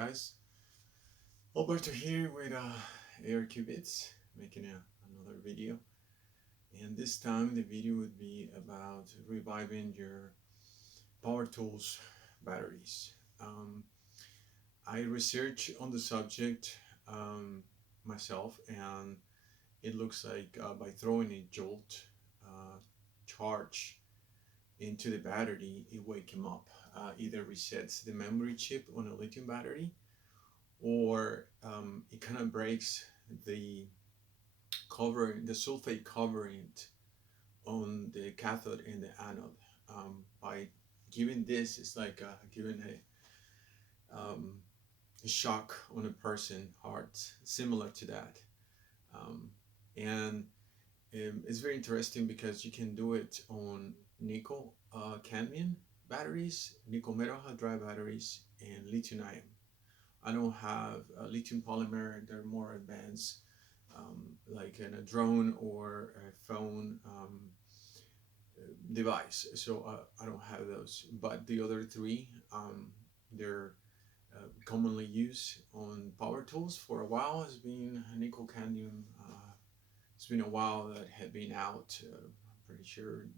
guys? Alberto here with Air Qubits, making another video. And this time the video would be about reviving your power tools batteries. I researched on the subject myself, and it looks like by throwing a jolt charge into the battery, it wake him up. Either resets the memory chip on a lithium battery, or it kind of breaks the covering, the sulfate covering on the cathode and the anode. By giving this, it's like giving a shock on a person heart, similar to that. And it's very interesting because you can do it on nickel cadmium batteries, nickel metal hydride batteries, and lithium ion. I don't have lithium polymer. They're more advanced, like in a drone or a phone device. So I don't have those. But the other three, they're commonly used on power tools. For a while has been nickel cadmium. It's been a while that had been out. I'm pretty sure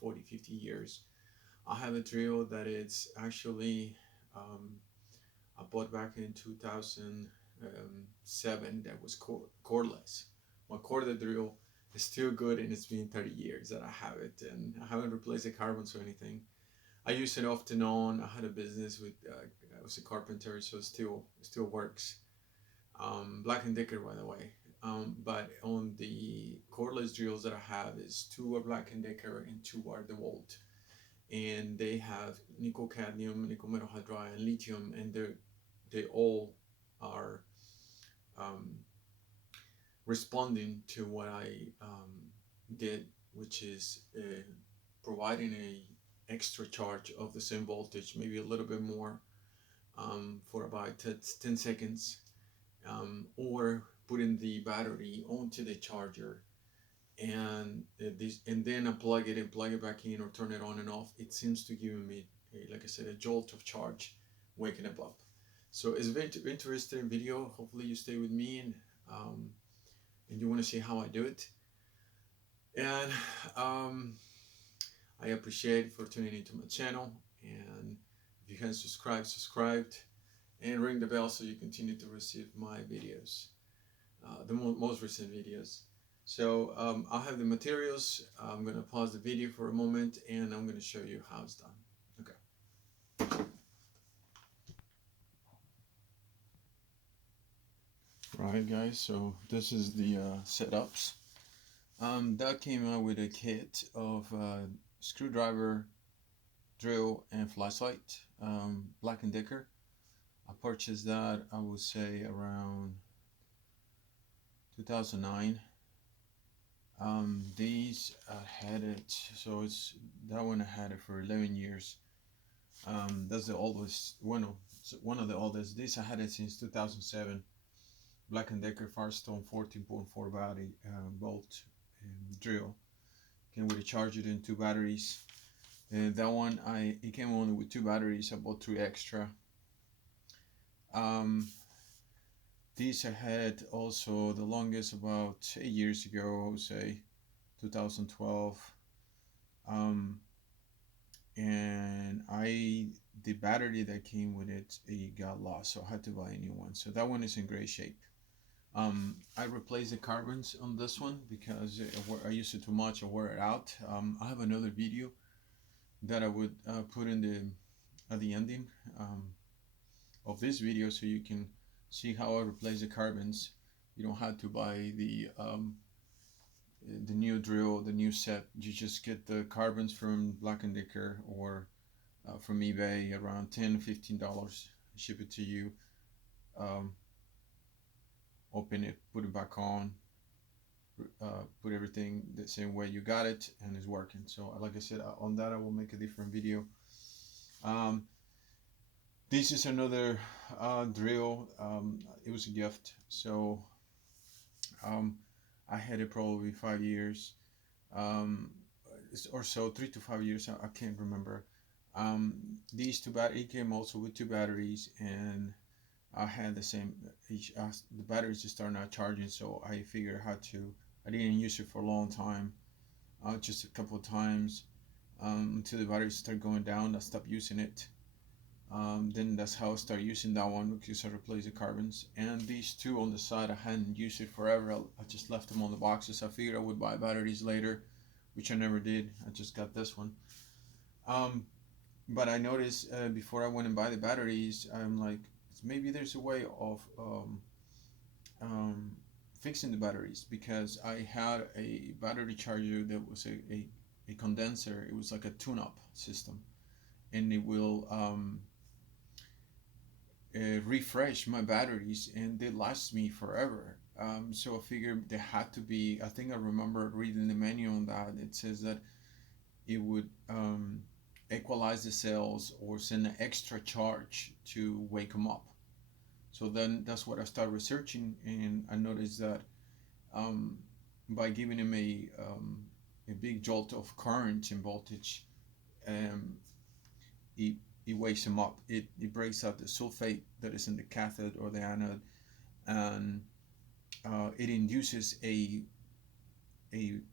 40, 50 years. I have a drill that it's actually I bought back in 2007 that was cordless. My corded drill is still good, and it's been 30 years that I have it, and I haven't replaced the carbons or anything. I use it off and on. I had a business with I was a carpenter, so it still works. Black and Decker, by the way. But on the cordless drills that I have, is two are Black and Decker and two are Dewalt, and they have nickel cadmium, nickel metal hydride, and lithium, and they all are responding to what I did, which is providing a extra charge of the same voltage, maybe a little bit more, for about 10 seconds, or putting the battery onto the charger, and then unplug it and plug it back in or turn it on and off. It seems to give me, like I said, a jolt of charge, waking it up. So it's a very interesting video. Hopefully you stay with me, and you want to see how I do it. And I appreciate for tuning into my channel, and if you can subscribe, and ring the bell so you continue to receive my videos, the most recent videos. So I'll have the materials. I'm going to pause the video for a moment, and I'm going to show you how it's done. Okay. Right, guys, so this is the setups. That came out with a kit of screwdriver, drill, and flashlight, Black & Decker. I purchased that, I would say, around 2009. These I had it, so it's that one I had it for 11 years. That's the oldest, one of the oldest. This I had it since 2007. Black & Decker Firestone 14.4 volt drill. Came with a charger and two batteries. And that one, it came only with two batteries. I bought 3 extra. These I had also the longest about 8 years ago, I would say 2012. And the battery that came with it got lost, so I had to buy a new one. So that one is in great shape. I replaced the carbons on this one because I used it too much. I wore it out. I have another video that I would put in at the ending of this video, so you can see how I replace the carbons. You don't have to buy the new drill, the new set. You just get the carbons from Black & Decker or from eBay, around $10-15. Ship it to you. Open it, put it back on, put everything the same way you got it, and it's working. So like I said, on that I will make a different video. This is another drill. It was a gift, so I had it probably 5 years or so, 3 to 5 years. I can't remember. These two batteries came also with two batteries, and I had the same. The batteries just started not charging, so I figured how to. I didn't use it for a long time, just a couple of times, until the batteries start going down. I stopped using it. Then that's how I started using that one, because I replaced the carbons. And these two on the side, I hadn't used it forever. I just left them on the boxes. I figured I would buy batteries later, which I never did. I just got this one. But I noticed before I went and buy the batteries, I'm like, maybe there's a way of um, fixing the batteries, because I had a battery charger that was a condenser. It was like a tune-up system, and it will refresh my batteries, and they last me forever. So I figured there had to be. I think I remember reading the manual on that. It says that it would equalize the cells or send an extra charge to wake them up. So then that's what I started researching, and I noticed that um, by giving them a big jolt of current and voltage, um, it, it wakes them up. It breaks out the sulfate that is in the cathode or the anode, and it induces a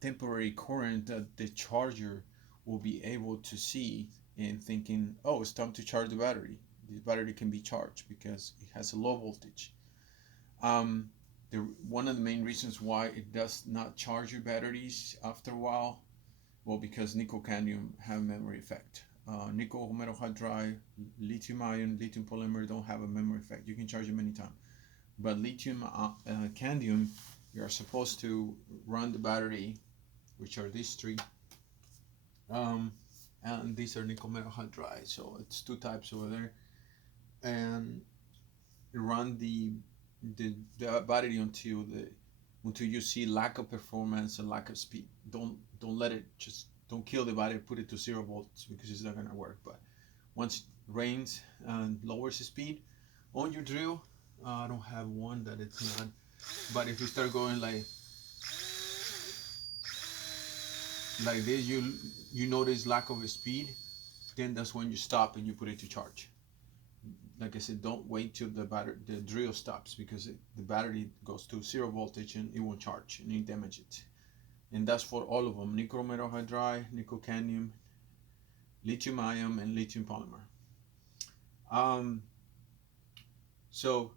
temporary current that the charger will be able to see, and thinking, oh, it's time to charge the battery. The battery can be charged because it has a low voltage. Um, One of the main reasons why it does not charge your batteries after a while, well, because nickel cadmium have memory effect. Nickel metal hydride, lithium ion, lithium polymer don't have a memory effect. You can charge them anytime. But lithium cadmium, you are supposed to run the battery, which are these three. And these are nickel metal hydride, so it's two types over there. And run the battery until you see lack of performance and lack of speed. Don't let it, just don't kill the battery. Put it to 0 volts, because it's not gonna work. But once it rains and lowers the speed on your drill, I don't have one that it's not. But if you start going like this, you notice lack of speed. Then that's when you stop and you put it to charge. Like I said, don't wait till the drill stops, because the battery goes to 0 voltage and it won't charge and you damage it. And that's for all of them: nickel metal hydride, nickel cadmium, lithium ion, and lithium polymer. So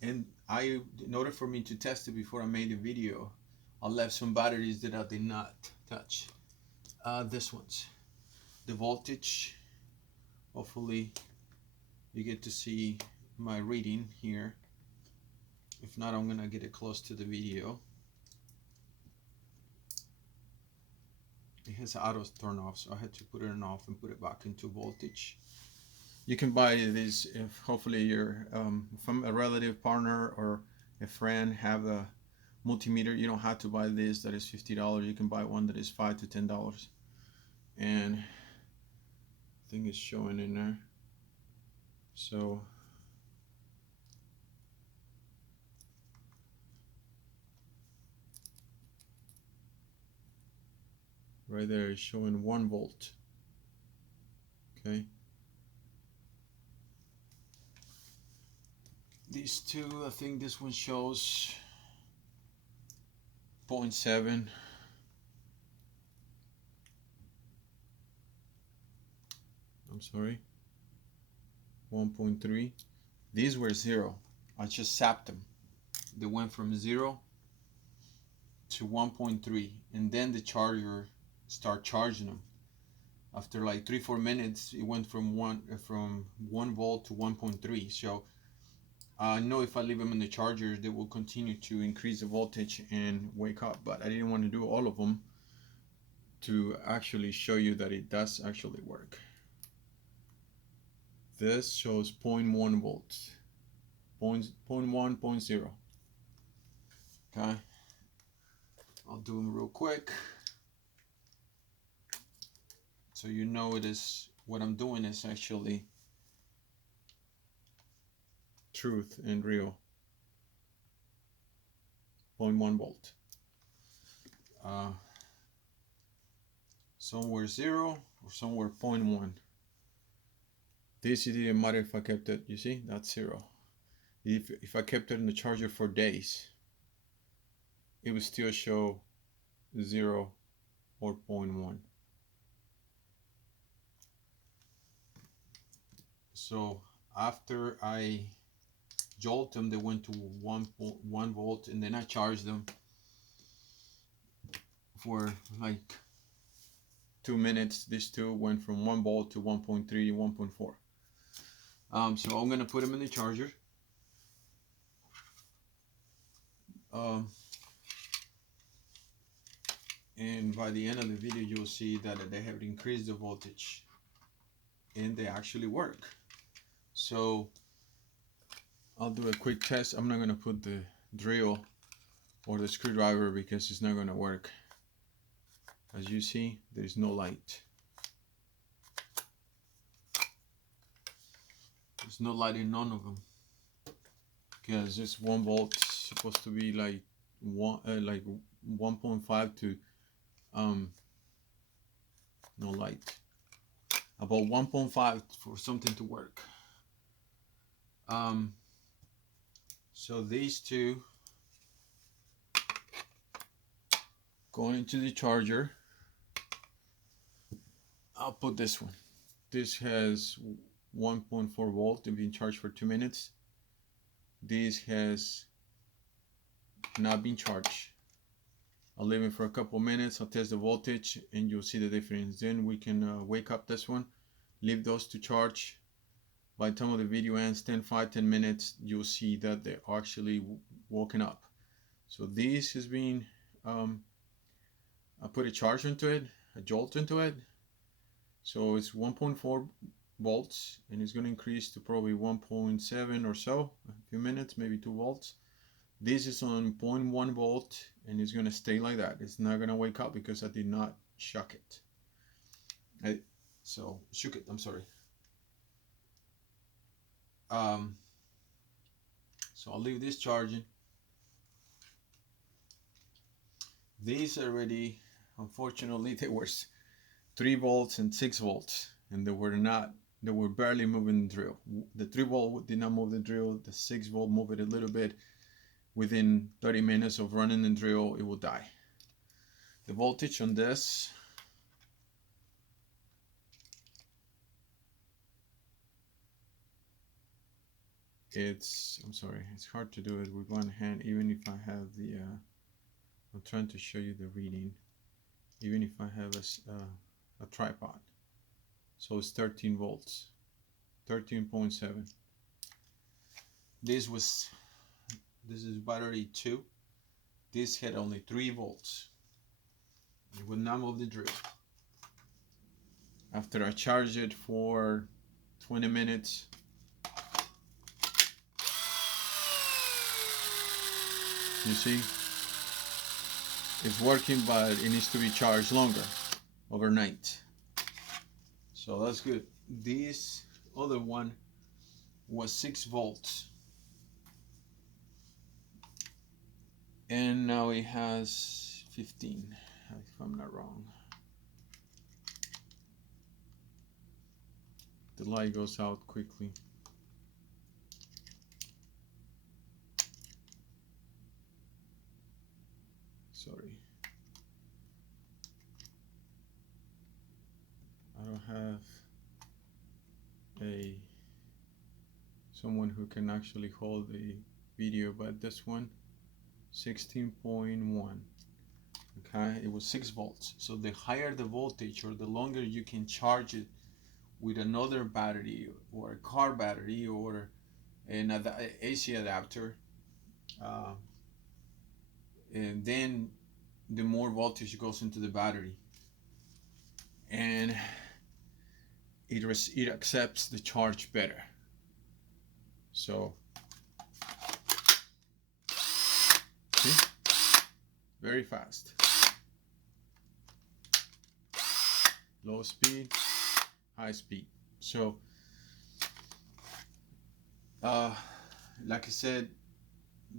in order for me to test it before I made the video, I left some batteries that I did not touch. This one's the voltage. Hopefully you get to see my reading here. If not, I'm gonna get it close to the video. It has auto turn off, so I had to put it on off and put it back into voltage. You can buy this if hopefully you're from a relative, partner, or a friend have a multimeter. You don't have to buy this that is $50. You can buy one that is $5 to $10, and I think it's showing in there. So right there is showing 1 volt. Okay. These two, I think this one shows 0.7. I'm sorry. 1.3. These were 0. I just sapped them. They went from 0 to 1.3, and then the charger start charging them. After like 3-4 minutes, it went from 1 volt to 1.3. So I know if I leave them in the charger, they will continue to increase the voltage and wake up. But I didn't want to do all of them to actually show you that it does actually work. This shows 0.1 volts, 0.1, 0.0. Okay, I'll do them real quick so you know it is what I'm doing is actually truth and real. 0.1 volt. Somewhere 0 or somewhere 0.1. This, it didn't matter if I kept it, you see, that's 0. If I kept it in the charger for days, it would still show 0 or 0.1. So after I jolt them, they went to 1 volt, and then I charged them for like 2 minutes. These two went from 1 volt to 1.3 to 1.4. So I'm gonna put them in the charger. And by the end of the video, you'll see that they have increased the voltage, and they actually work. So I'll do a quick test. I'm not gonna put the drill or the screwdriver because it's not gonna work. As you see, there's no light. There's no light in none of them because this 1 volt is supposed to be like 1.5 to no light. About 1.5 for something to work. So these two going into the charger. I'll put this one. This has 1.4 volt to be charged for 2 minutes. This has not been charged. I'll leave it for a couple minutes. I'll test the voltage and you'll see the difference. Then we can wake up this one, leave those to charge. By the time of the video ends, 10 minutes, you'll see that they're actually woken up. So this has been, I put a charge into it, a jolt into it. So it's 1.4 volts, and it's going to increase to probably 1.7 or so, a few minutes, maybe 2 volts. This is on 0.1 volt, and it's going to stay like that. It's not going to wake up because I did not shook it. Shook it, I'm sorry. So I'll leave this charging. These already, unfortunately, they were 3 volts and 6 volts, and they were barely moving the drill. The 3 volt did not move the drill. The 6 volt moved it a little bit. Within 30 minutes of running the drill, it will die. The voltage on this I'm sorry, it's hard to do it with one hand, even if I have the I'm trying to show you the reading, even if I have a tripod. So it's 13 volts, 13.7. This is battery 2. This had only 3 volts. It would not move the drill. After I charged it for 20 minutes, you see, it's working, but it needs to be charged longer, overnight. So that's good. This other one was 6 volts. And now it has 15, if I'm not wrong. The light goes out quickly. Sorry. I don't have someone who can actually hold the video, but this one 16.1. Okay, it was 6 volts. So the higher the voltage, or the longer you can charge it with another battery or a car battery or an AC adapter, and then the more voltage goes into the battery, and it accepts the charge better. So see, very fast, low speed, high speed. So like I said,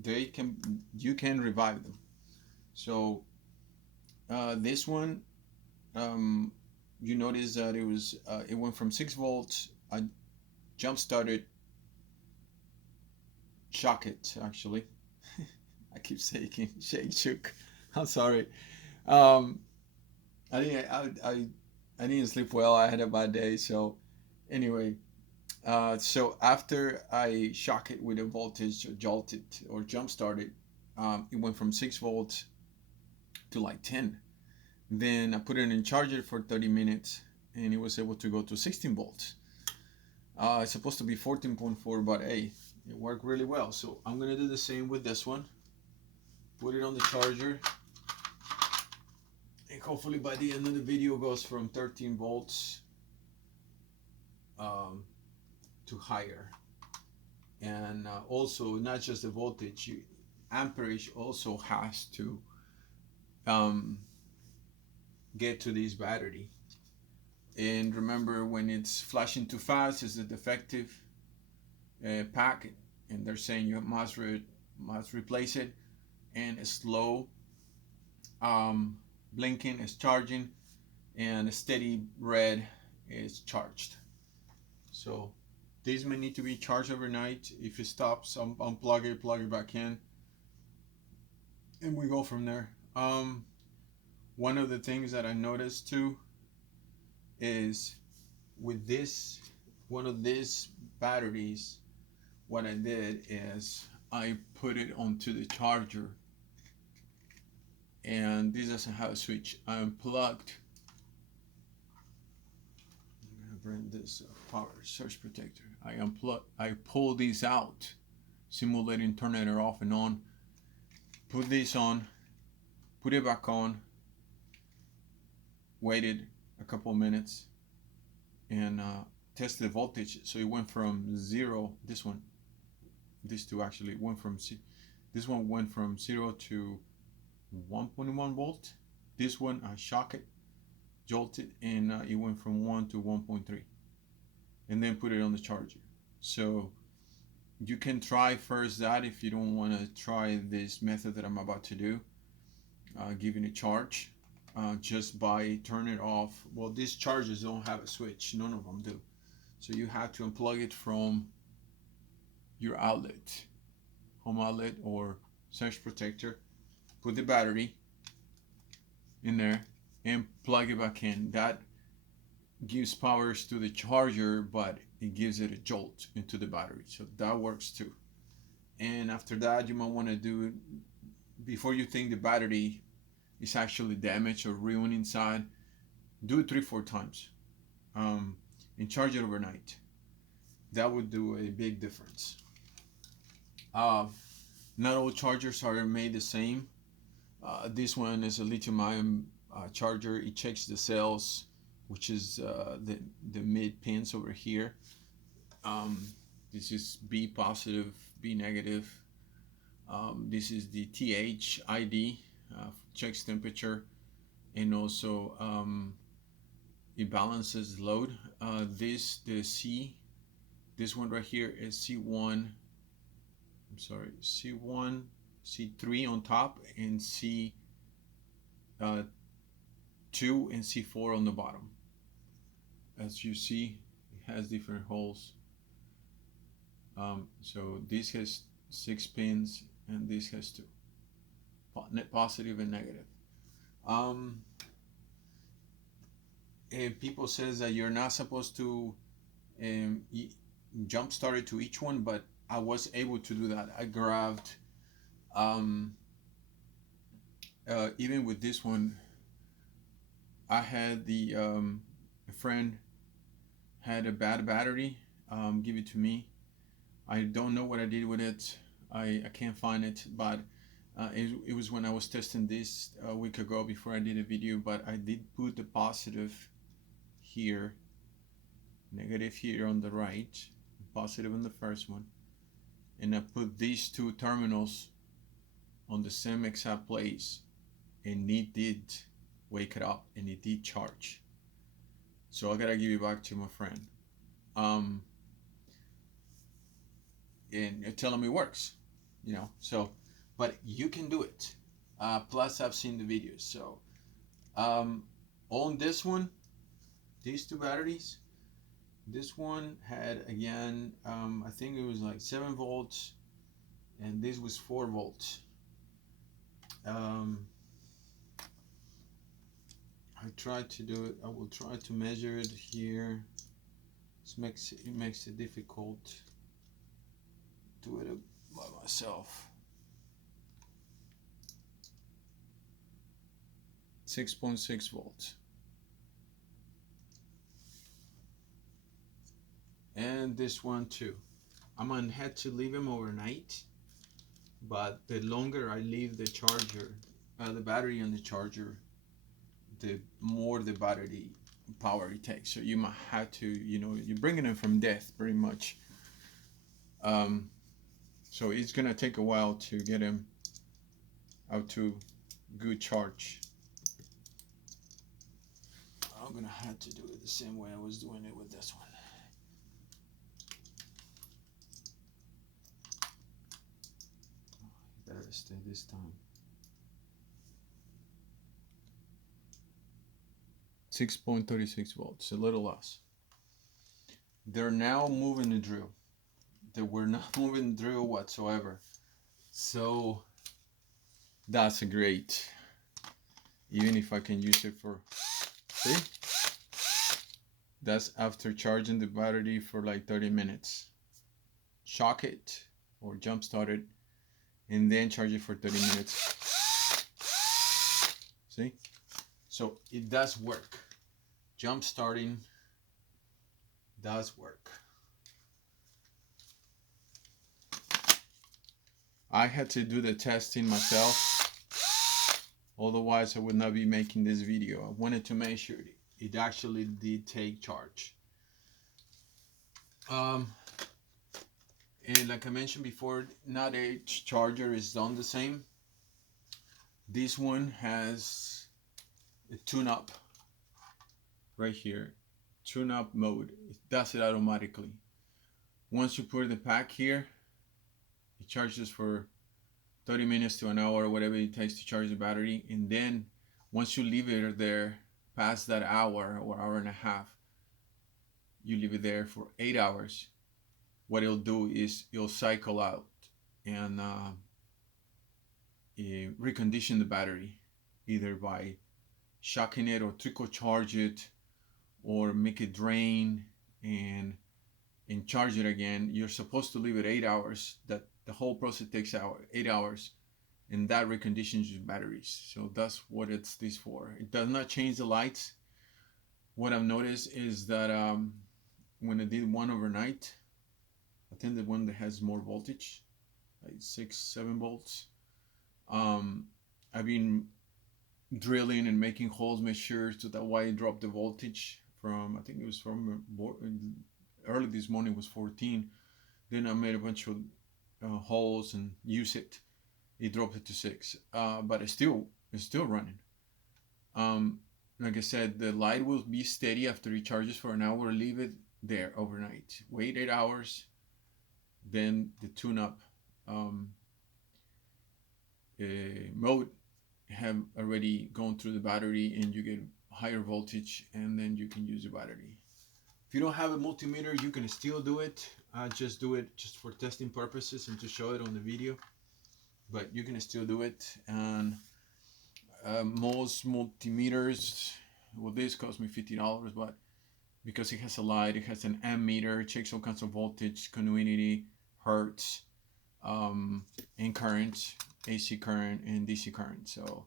you can revive them. So this one, you notice that it went from 6 volts. jump started, shock it actually. I keep saying shook. I'm sorry. Um, I didn't sleep well. I had a bad day. So anyway, so after I shock it with a voltage, or jolt it, or jump started, it went from 6 volts to like 10. Then I put it in charger for 30 minutes, and it was able to go to 16 volts. It's supposed to be 14.4, but hey, it worked really well. So I'm gonna do the same with this one. Put it on the charger, and hopefully by the end of the video goes from 13 volts to higher. And also, not just the voltage, amperage also has to get to this battery. And remember, when it's flashing too fast, it's a defective pack, and they're saying you must replace it. And a slow blinking is charging, and a steady red is charged. So these may need to be charged overnight. If it stops, unplug it, plug it back in, and we go from there. One of the things that I noticed too is with this, one of these batteries, what I did is I put it onto the charger, and this doesn't have a switch. I unplugged. I'm gonna bring this power surge protector. I pull these out, simulating turning it off and on. Put this on, put it back on, waited a couple of minutes, and tested the voltage. So it went from 0. These two actually went from this one went from 0 to 1.1 volt. This one I shock it, jolted, and it went from 1 to 1.3, and then put it on the charger. So you can try first that if you don't want to try this method that I'm about to do, giving a charge just by turning it off. Well, these chargers don't have a switch, none of them do, so you have to unplug it from your outlet, home outlet or surge protector, put the battery in there and plug it back in. That gives powers to the charger, but it gives it a jolt into the battery, so that works too. And after that, you might want to do it before you think the battery is actually damaged or ruined inside. Do it 3-4 times and charge it overnight. That would do a big difference. Not all chargers are made the same. This one is a lithium-ion charger. It checks the cells, which is the mid pins over here. This is B positive, B negative. This is the THID, checks temperature, and also it balances load. The C, this one right here is C1. I'm sorry, C1, C3 on top, and C2 and C4 on the bottom. As you see, it has different holes. So this has 6 pins, and this has 2, net positive and negative. And people says that you're not supposed to jump start it to each one, but I was able to do that. I grabbed, even with this one, I had a friend had a bad battery, give it to me. I don't know what I did with it. I can't find it, but it was when I was testing this a week ago before I did a video, but I did put the positive here, negative here on the right, positive on the first one, and I put these 2 terminals on the same exact place, and it did wake it up, and it did charge. So I gotta give it back to my friend, and tell him it works, you know. So, but you can do it. Plus, I've seen the videos. So, on this one, these 2 batteries, This one had, again, I think it was like 7 volts, and this was 4 volts. I tried to do it. I will try to measure it here. It makes it difficult to do it by myself. 6.6 volts. And this one too. I'm gonna have to leave them overnight, but the longer I leave the charger, the battery on the charger, the more the battery power it takes. So you might have to, you're bringing it from death pretty much. So it's gonna take a while to get him out to good charge. I'm gonna have to do it the same way I was doing it with this one. Better stay this time. 6.36 volts, a little less. They're now moving the drill. They were not moving the drill whatsoever. So that's a great. Even if I can use it for, see? That's after charging the battery for like 30 minutes. Shock it or jump start it and then charge it for 30 minutes. See? So it does work. Jump starting does work. I had to do the testing myself. Otherwise I would not be making this video. I wanted to make sure it actually did take charge. And like I mentioned before, not each charger is done the same. This one has a tune-up right here. Tune-up mode. It does it automatically. Once you put the pack here, it charges for 30 minutes to an hour or whatever it takes to charge the battery. And then once you leave it there past that hour or hour and a half, you leave it there for 8 hours. What it'll do is it'll cycle out and recondition the battery, either by shocking it or trickle charge it or make it drain and charge it again. You're supposed to leave it 8 hours. That the whole process takes 8 hours, and that reconditions your batteries. So that's what it's this for. It does not change the lights. What I've noticed is that when I did one overnight, I think the one that has more voltage, like 6-7 volts, I've been drilling and making holes, make sure so that why I dropped the voltage from, I think it was from early this morning was 14. Then I made a bunch of holes and use it. It dropped it to 6, but it's still running. Like I said, the light will be steady after it charges for an hour. Leave it there overnight. Wait 8 hours. Then the tune-up mode have already gone through the battery, and you get higher voltage, and then you can use the battery. If you don't have a multimeter, you can still do it. Just do it just for testing purposes and to show it on the video. But you can still do it. And most multimeters, well, this cost me $50, but because it has a light, it has an ammeter, it checks all kinds of voltage, continuity, hertz, and current, AC current and DC current. So,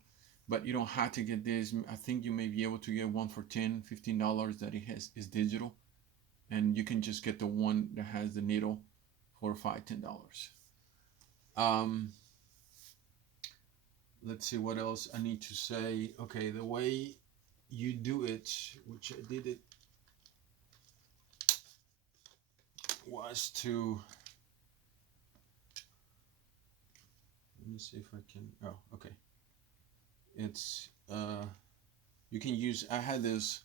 but you don't have to get this. I think you may be able to get one for $10-15 that is digital, and you can just get the one that has the needle for $5-10. Let's see what else I need to say. Okay, the way you do it, which I did it, was to, let me see if I can, oh, okay. It's, you can use, I had this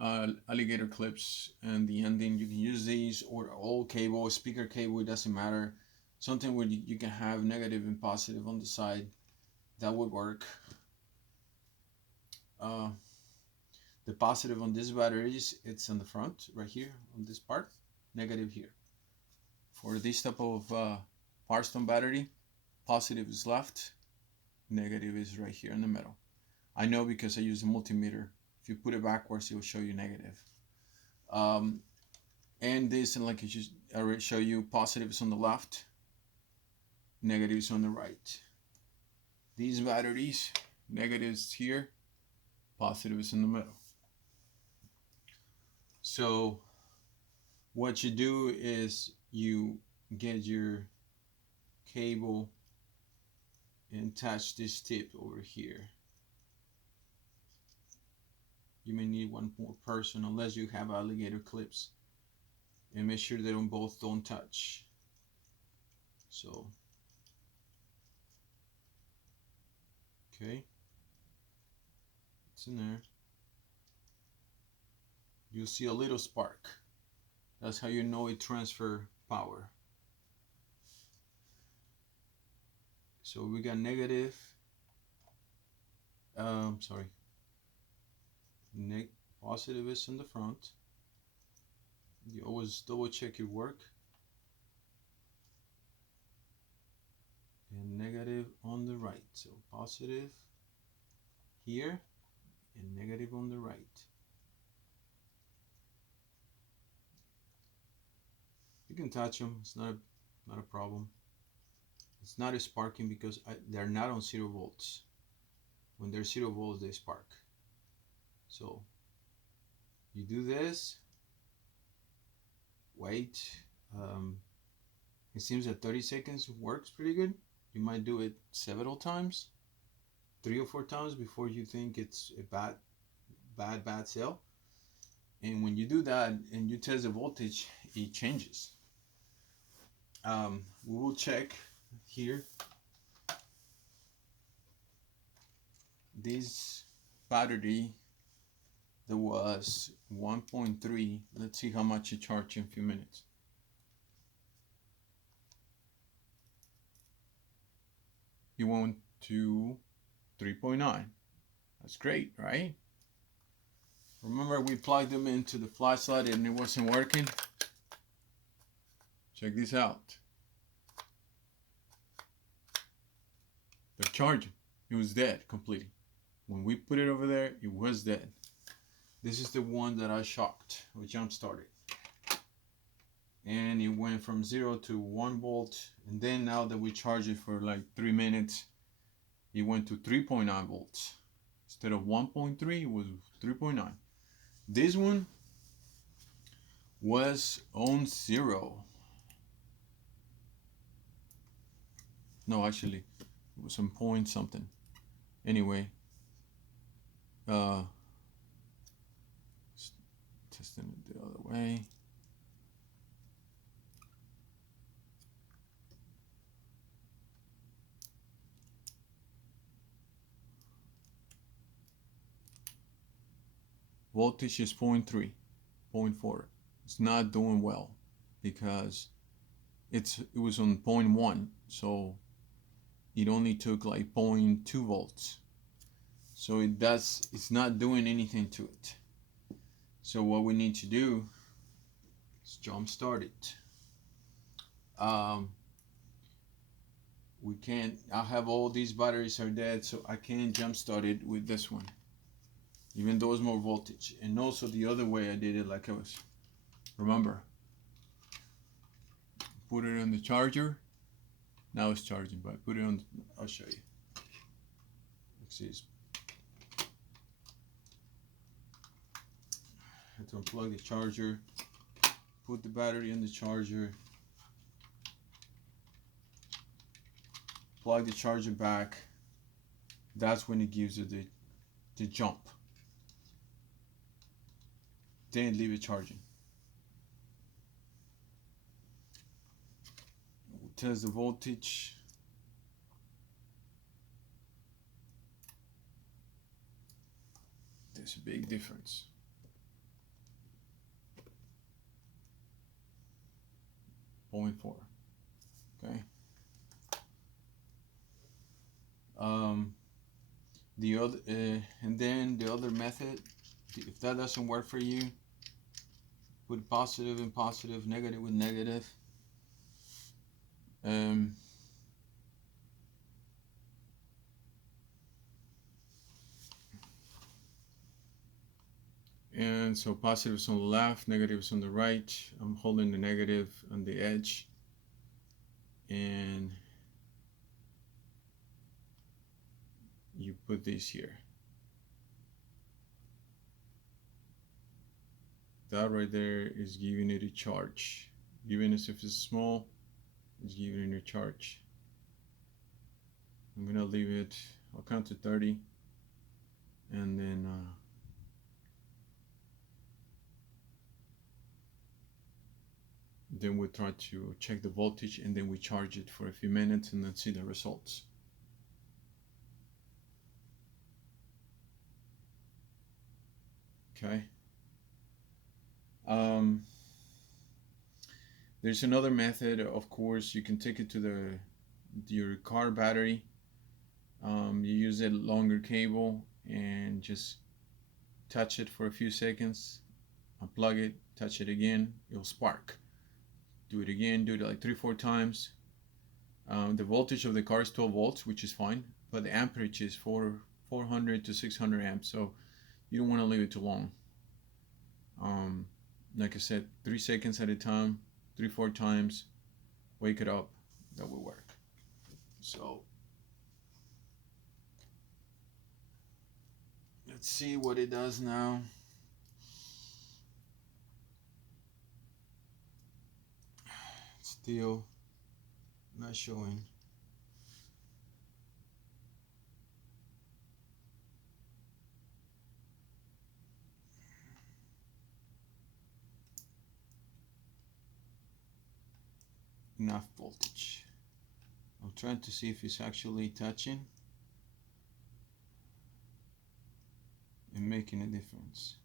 alligator clips and the ending. You can use these or old cable, speaker cable, it doesn't matter. Something where you can have negative and positive on the side. That would work. The positive on these batteries, it's on the front right here on this part, negative here. For this type of Firestone battery, positive is left, negative is right here in the middle. I know because I use a multimeter. If you put it backwards, it will show you negative. And this, and like I already show you, positive is on the left, negative is on the right. These batteries, negative is here, positive is in the middle. So what you do is you get your cable and attach this tip over here. You may need one more person unless you have alligator clips, and make sure they both don't touch. So okay, it's in there. You'll see a little spark. That's how you know it transfer power. So we got negative, positive is in the front. You always double check your work. And negative on the right. So positive here and negative on the right. You can touch them, it's not a problem. It's not a sparking because they're not on 0 volts. When they're 0 volts, they spark. So you do this, wait. It seems that 30 seconds works pretty good. You might do it several times, 3 or 4 times before you think it's a bad cell. And when you do that and you test the voltage, it changes. We will check here. This battery that was 1.3. Let's see how much it charged in a few minutes. It went to 3.9. That's great, right? Remember we plugged them into the flashlight and it wasn't working? Check this out. They're charging. It was dead completely. When we put it over there, it was dead. This is the one that I shocked or jump started. And it went from 0 to 1 volt. And then now that we charge it for like 3 minutes, it went to 3.9 volts. Instead of 1.3, it was 3.9. This one was on 0. No, actually, it was on point something. Anyway, testing it the other way. Voltage is 0.3, 0.4. It's not doing well because it was on 0.1, so it only took like 0.2 volts. So it's not doing anything to it. So what we need to do is jump start it. I have all these batteries are dead, so I can't jump start it with this one, even though it's more voltage. And also the other way I did it, like I was, remember, put it on the charger. Now it's charging, but I put it on, I'll show you. Let's see. I have to unplug the charger, put the battery in the charger, plug the charger back. That's when it gives you the jump. Then leave it charging. We'll test the voltage. There's a big difference. .4. Okay. The other and then the other method If that doesn't work for you, put positive and positive, negative with negative. And so positive is on the left, negative is on the right. I'm holding the negative on the edge. And you put this here. That right there is giving it a charge. Even if it's small, it's giving it a charge. I'm gonna leave it, I'll count to 30. And then we try to check the voltage, and then we charge it for a few minutes and then see the results. Okay. There's another method. Of course, you can take it to your car battery. You use a longer cable and just touch it for a few seconds, unplug it, touch it again, it'll spark. Do it again, do it like 3-4 times. The voltage of the car is 12 volts, which is fine, but the amperage is 400 to 600 amps, so you don't want to leave it too long. Like I said, 3 seconds at a time, 3-4 times, wake it up, that will work. So let's see what it does now. Still not showing. Enough voltage. I'm trying to see if it's actually touching and making a difference.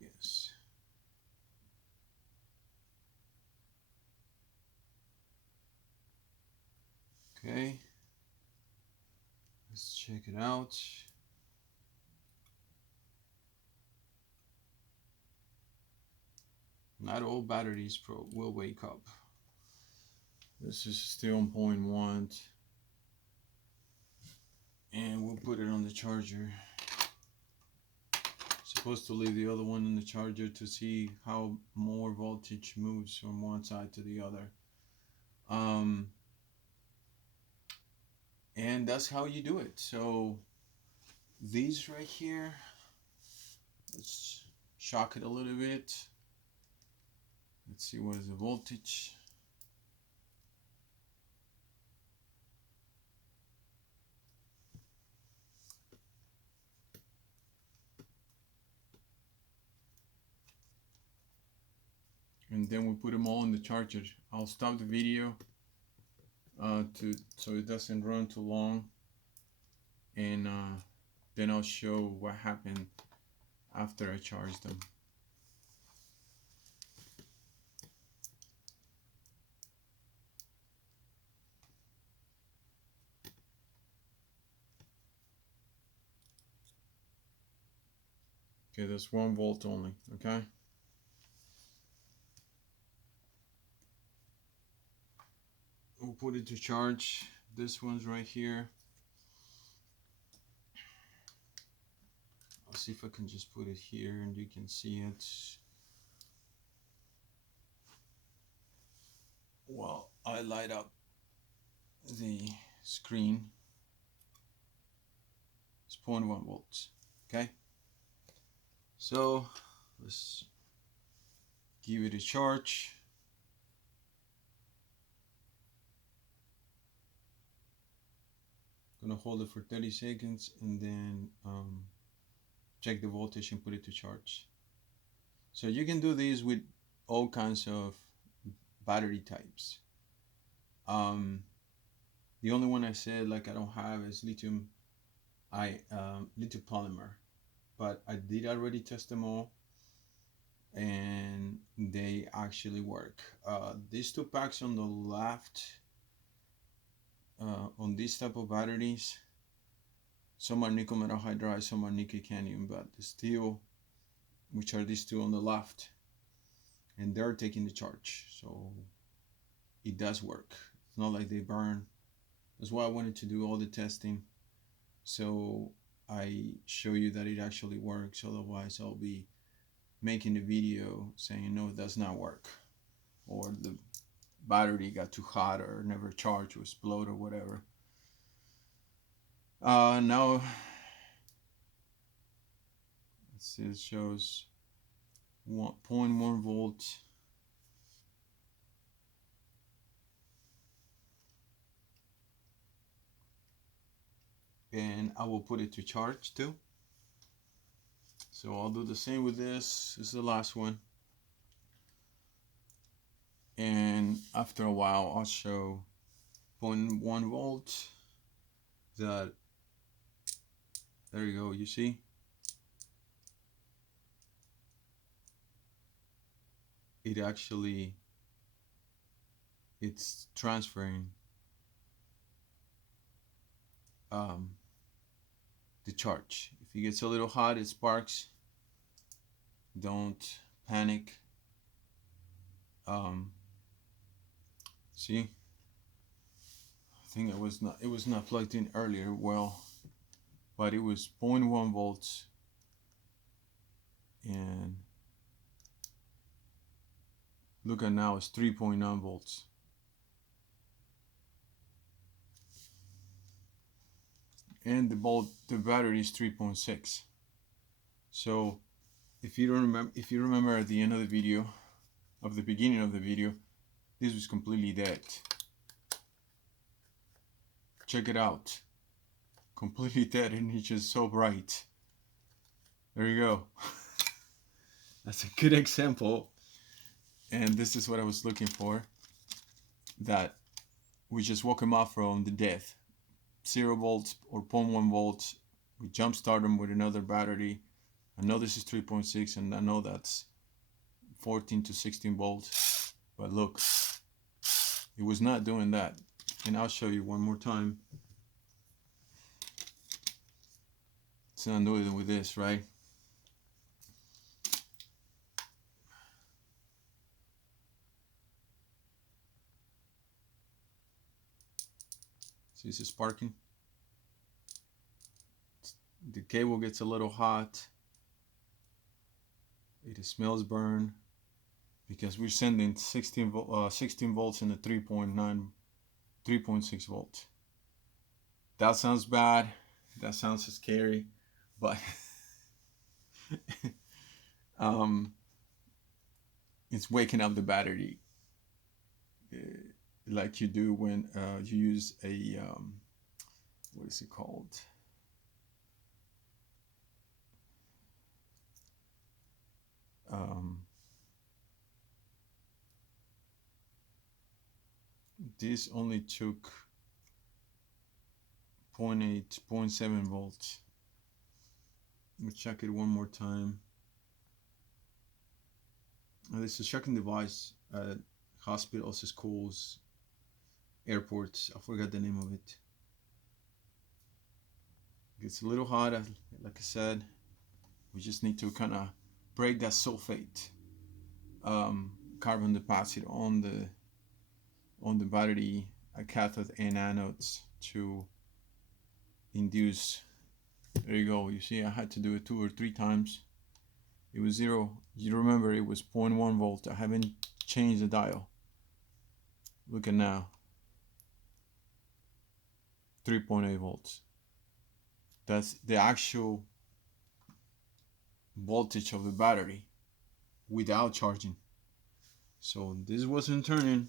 Yes. Okay. Let's check it out. Not all batteries will wake up. This is still on 0.1, and we'll put it on the charger. Supposed to leave the other one in the charger to see how more voltage moves from one side to the other. And that's how you do it. So these right here, let's shock it a little bit. Let's see what is the voltage. And then we put them all in the charger. I'll stop the video so it doesn't run too long, and then I'll show what happened after I charged them. Okay, that's 1 volt only, okay? We'll put it to charge. This one's right here. I'll see if I can just put it here and you can see it. Well, I light up the screen. It's 0.1 volts, okay? So let's give it a charge. Gonna hold it for 30 seconds and then check the voltage and put it to charge. So you can do these with all kinds of battery types. The only one I said like I don't have is lithium polymer, but I did already test them all, and they actually work. These two packs on the left, on these type of batteries, some are nickel metal hydride, some are nickel cadmium, but the steel, which are these two on the left, and they're taking the charge, so it does work. It's not like they burn. That's why I wanted to do all the testing, so I show you that it actually works. Otherwise I'll be making the video saying no, it does not work, or the battery got too hot, or never charged, or explode, or whatever. Now let's see, it shows 0.1 volts. And I will put it to charge too. So I'll do the same with this. This is the last one. And after a while, I'll show 0.1 volts. That, there you go, you see? It actually, it's transferring the charge. If it gets a little hot, it sparks. Don't panic. See, I think it was not plugged in earlier well, but it was 0.1 volts, and look at now, it's 3.9 volts. And the battery is 3.6. So if you remember at the end of the video, of the beginning of the video, this was completely dead. Check it out, completely dead, and it's just so bright. There you go. That's a good example, and this is what I was looking for, that we just woke him up from the death. 0 volts or 0.1 volts, we jump start them with another battery. I know this is 3.6, and I know that's 14 to 16 volts, but look, it was not doing that. And I'll show you one more time. It's not doing it with this, right? See, this is sparking. The cable gets a little hot. It smells burn, because we're sending 16 volts in the 3.6 volts. That sounds bad. That sounds scary, but it's waking up the battery, like you do when you use a what is it called? This only took 0.8, 0.7 volts. Let me check it one more time. This is a checking device at hospitals, schools, airports. I forgot the name of it. It gets a little hot, like I said. We just need to kind of break that sulfate carbon deposit on the battery cathode and anodes to induce. There you go. You see, I had to do it 2 or 3 times. It was 0. You remember, it was 0.1 volt. I haven't changed the dial. Look at now, 3.8 volts. That's the actual voltage of the battery without charging. So this wasn't turning.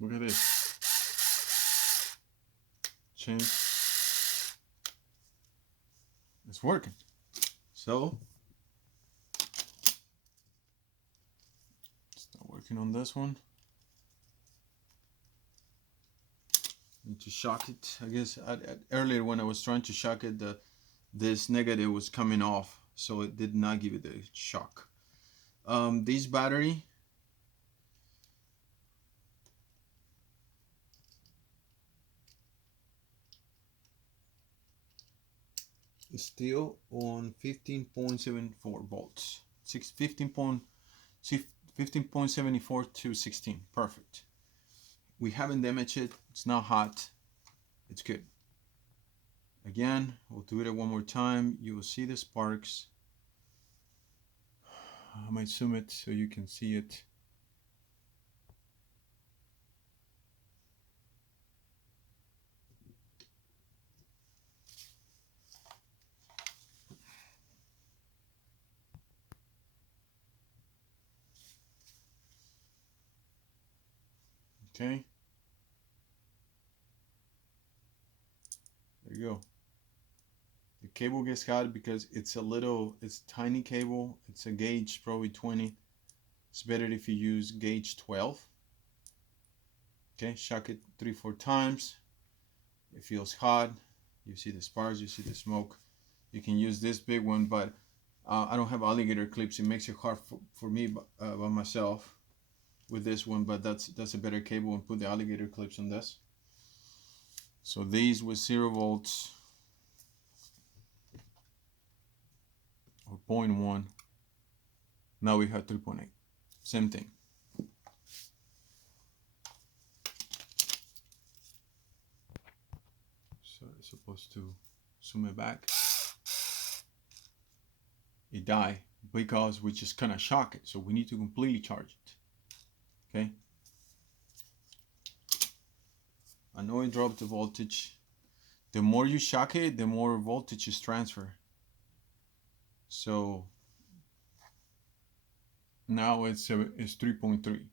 Look at this. Change. It's working. So start working on this one. Need to shock it. I guess earlier when I was trying to shock it, this negative was coming off, so it did not give it a shock. This battery is still on 15.74 volts. 15.74 to 16. Perfect. We haven't damaged it. It's not hot. It's good. Again, we'll do it one more time. You will see the sparks. I might zoom it so you can see it. Okay. There you go. The cable gets hot because it's tiny cable. It's a gauge, probably 20. It's better if you use gauge 12. Okay, shock it 3-4 times. It feels hot. You see the sparks, you see the smoke. You can use this big one, but I don't have alligator clips. It makes it hard for me by myself with this one, but that's a better cable, and put the alligator clips on this. So these with 0 volts or 0.1. Now we have 3.8. Same thing. So it's supposed to zoom it back. It died because we just kind of shock it. So we need to completely charge it. Okay. I know it dropped the voltage. The more you shock it, the more voltage is transferred. So now it's 3.3,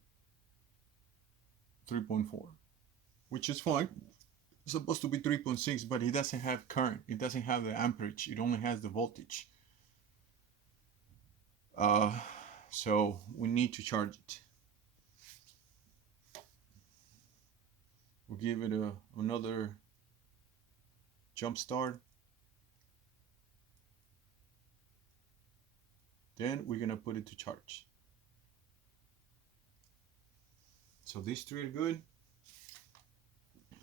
3.4, which is fine. It's supposed to be 3.6, but it doesn't have current. It doesn't have the amperage. It only has the voltage. So we need to charge it. We'll give it another jump start. Then we're gonna put it to charge. So these three are good.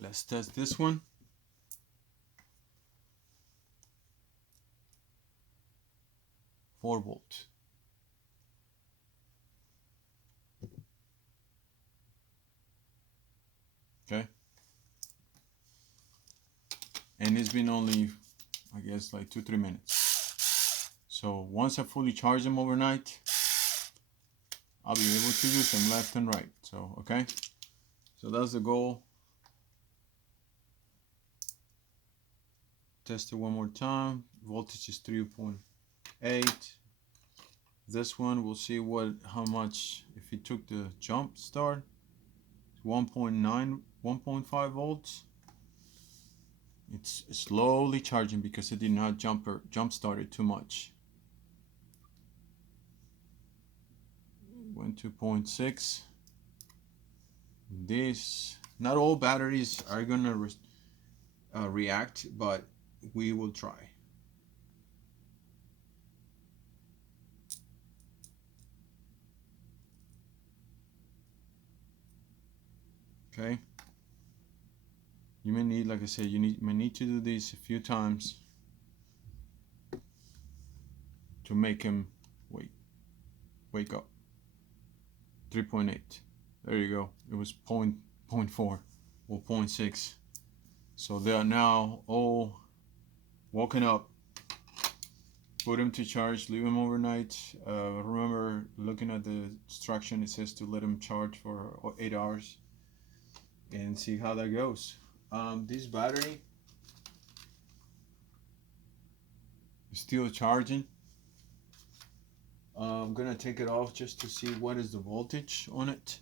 Let's test this one. Four volts. Okay. And it's been only, I guess, like 2-3 minutes. So once I fully charge them overnight, I'll be able to use them left and right. So, okay. So that's the goal. Test it one more time. Voltage is 3.8. This one, we'll see how much, if it took the jump start. 1.9, 1.5 volts. It's slowly charging because it did not jump started too much. Went to 0.6. This, not all batteries are gonna react, but we will try. Okay. You may need, like I said, may need to do this a few times to make him wake up. 3.8. There you go. It was 0.4 or 0.6. So they are now all woken up. Put them to charge, leave them overnight. Remember, looking at the instruction, it says to let them charge for 8 hours and see how that goes. This battery is still charging. I'm gonna take it off just to see what is the voltage on it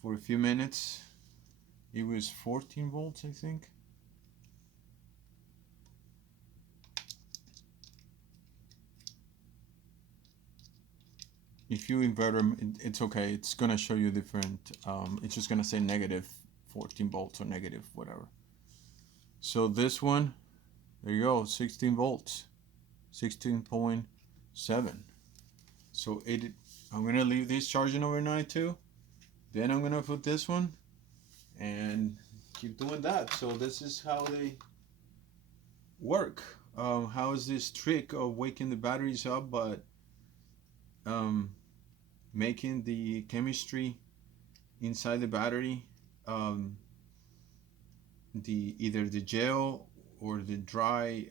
for a few minutes. It was 14 volts, I think. If you invert them, it's okay. It's gonna show you different. It's just gonna say negative 14 volts or negative, whatever. So this one, there you go, 16 volts, 16.7. So I'm gonna leave this charging overnight too. Then I'm gonna put this one and keep doing that. So this is how they work. How is this trick of waking the batteries up, but making the chemistry inside the battery, either the gel or the dry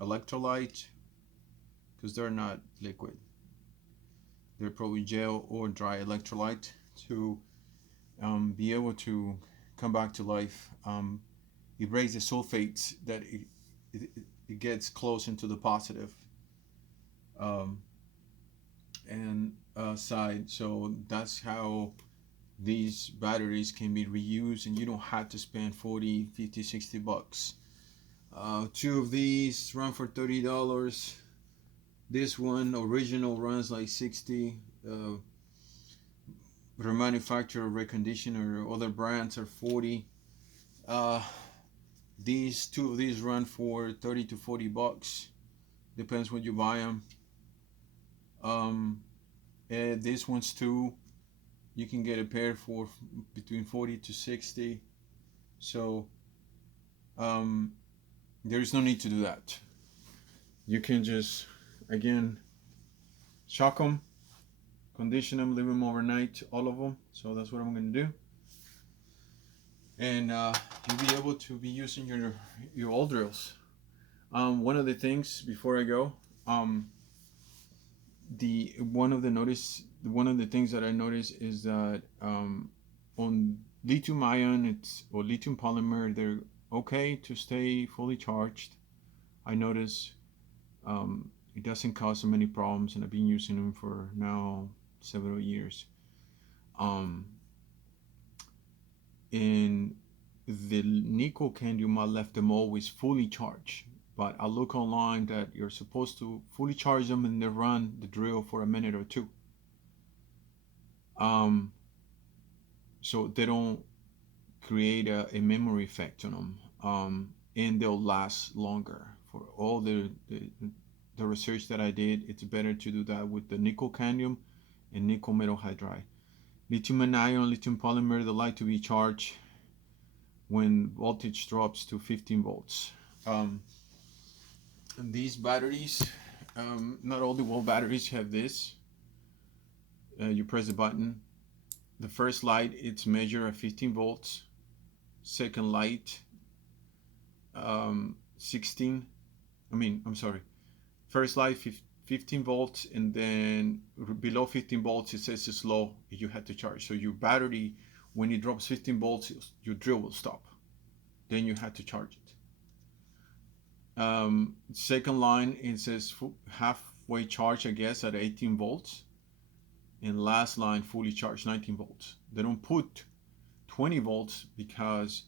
electrolyte, because they're not liquid. They're probably gel or dry electrolyte to be able to come back to life. It breaks the sulfates that it gets close into the positive and side. So that's how these batteries can be reused, and you don't have to spend 40, 50, 60 bucks. Two of these run for $30. This one original runs like 60. Remanufacturer, reconditioner, or other brands are 40. These two of these run for 30 to 40 bucks. Depends when you buy them. And these ones too, you can get a pair for between 40 to 60. So there is no need to do that. You can just, again, shock them, condition them, leave them overnight, all of them. So that's what I'm going to do. And you'll be able to be using your oil drills. One of the things before I go, one of the things that I noticed is that on lithium ion or lithium polymer, they're okay to stay fully charged. I notice it doesn't cause so many problems, and I've been using them for now several years. In the nickel cadmium, I left them always fully charged, but I look online that you're supposed to fully charge them and then run the drill for a minute or two, so they don't create a memory effect on them, and they'll last longer. For all the research that I did, it's better to do that with the nickel cadmium and nickel metal hydride. Lithium and ion, lithium polymer, they like to be charged when voltage drops to 15 volts. These batteries, not all the wall batteries have this. You press the button. The first light, it's measured at 15 volts. Second light, 16. First light, 15 volts, and then below 15 volts, it says it's low. You have to charge. So your battery, when it drops 15 volts, your drill will stop. Then you have to charge it. Second line, it says halfway charge, I guess, at 18 volts. And last line, fully charged, 19 volts. They don't put 20 volts because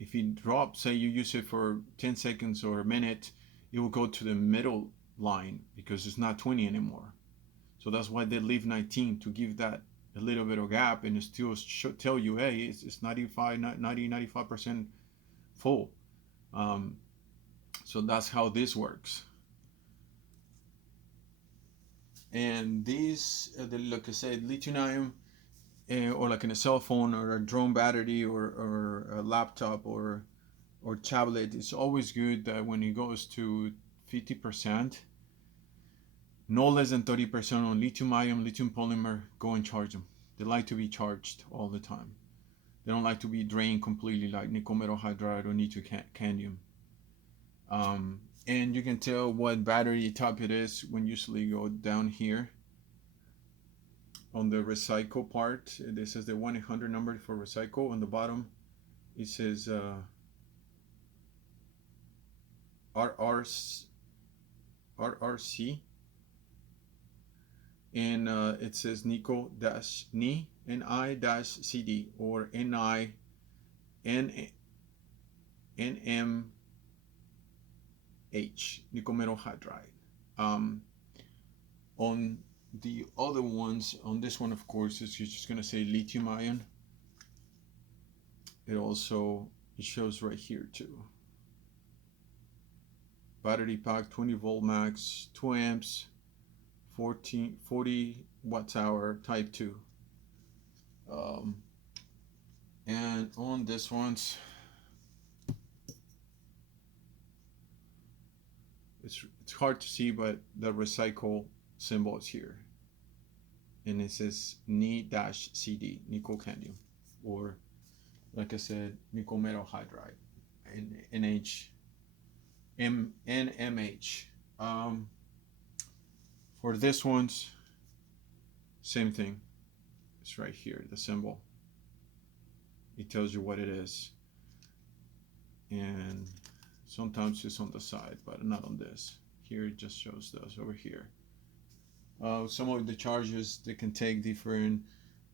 if it drops, say you use it for 10 seconds or a minute, it will go to the middle line because it's not 20 anymore. So that's why they leave 19 to give that a little bit of gap, and it still should tell you, hey, it's 95% full. So that's how this works. And these, like I said, lithium ion, or like in a cell phone or a drone battery or a laptop or tablet, it's always good that when it goes to 50%, no less than 30% on lithium ion, lithium polymer, go and charge them. They like to be charged all the time. They don't like to be drained completely like nickel metal hydride or nickel cadmium. And you can tell what battery type it is when you usually go down here on the recycle part. This is the 1-800 number for recycle. On the bottom, it says RRC, and it says nickel-ni NI-CD or NMH, nickel metal hydride. On the other ones, on this one, of course, it's just going to say lithium ion. it shows right here too. Battery pack 20-volt max, 2 amps, 40 watts hour, type 2. And on this one's, it's hard to see, but the recycle symbol is here, and it says Ni-CD, nickel cadmium, or like I said, nickel metal hydride, and NMH. For this one's, same thing. It's right here, the symbol. It tells you what it is, and sometimes it's on the side, but not on this. Here it just shows those over here. Some of the charges, they can take different.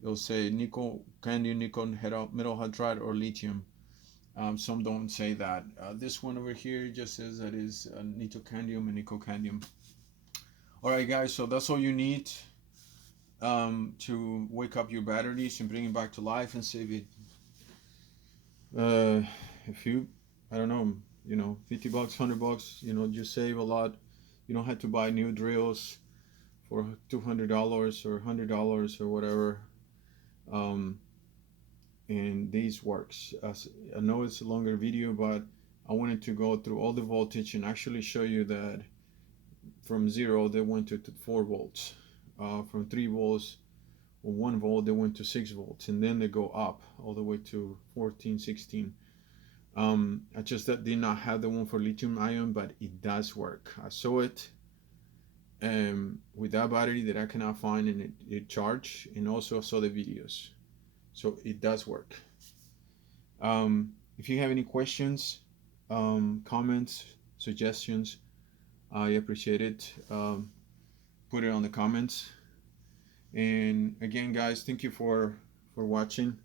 They'll say nickel cadmium, nickel metal hydride, or lithium. Some don't say that. This one over here just says that is nickel cadmium and nickel cadmium. All right, guys. So that's all you need to wake up your batteries and bring it back to life and save it. If you, I don't know, $50, $100, you save a lot. You don't have to buy new drills for $200 or $100 or whatever. And these works. I know it's a longer video, but I wanted to go through all the voltage and actually show you that from 0 they went to 4 volts, from 3 volts or 1 volt they went to 6 volts, and then they go up all the way to 14, 16. I just did not have the one for lithium ion, but it does work. I saw it with that battery that I cannot find, and it charged, and also I saw the videos, so it does work. If you have any questions, comments, suggestions, I appreciate it. Put it on the comments. And again, guys, thank you for watching.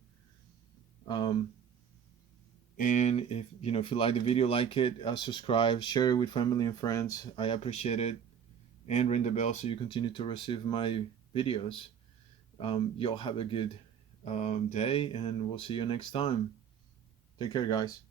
And if you like the video, like it, subscribe, share it with family and friends. I appreciate it. And ring the bell so you continue to receive my videos. Y'all have a good day, and we'll see you next time. Take care, guys.